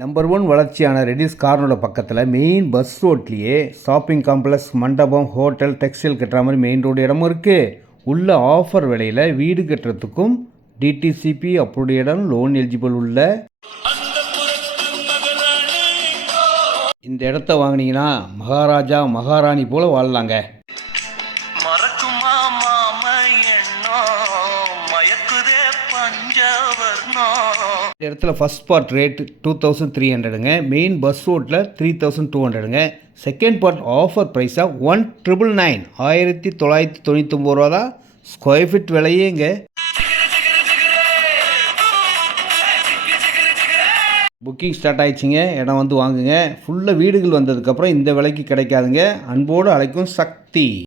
Number 1 வளர்ச்சியான ரெடிஸ் கார்னரோட பக்கத்தில் main bus ரோட்லேயே shopping complex, மண்டபம், ஹோட்டல், டெக்ஸ்டைல் கட்டுற மாதிரி மெயின் ரோடு இடமும் இருக்குது. உள்ள ஆஃபர் விலையில் வீடு கட்டுறதுக்கும் டிடிசிபி அப்ரூவ்டு இடம், லோன் எலிஜிபிள் உள்ள இந்த இடத்த வாங்கினீங்கன்னா மகாராஜா மகாராணி போல் வாழலாங்க. இந்த இடத்துல ஃபஸ்ட் பார்ட் ரேட் 2300ங்க. மெயின் பஸ் ரோட்டில் 3200ங்க. செகண்ட் பார்ட் ஆஃபர் ப்ரைஸாக 1999 1999 ரூபா தான் ஸ்கொயர் ஃபீட் விலையேங்க. புக்கிங் ஸ்டார்ட் ஆயிடுச்சுங்க. இடம் வந்து வாங்குங்க. ஃபுல்லாக வீடுகள் வந்ததுக்கப்புறம் இந்த விலைக்கு கிடைக்காதுங்க. அன்போடு அழைக்கும் சக்தி.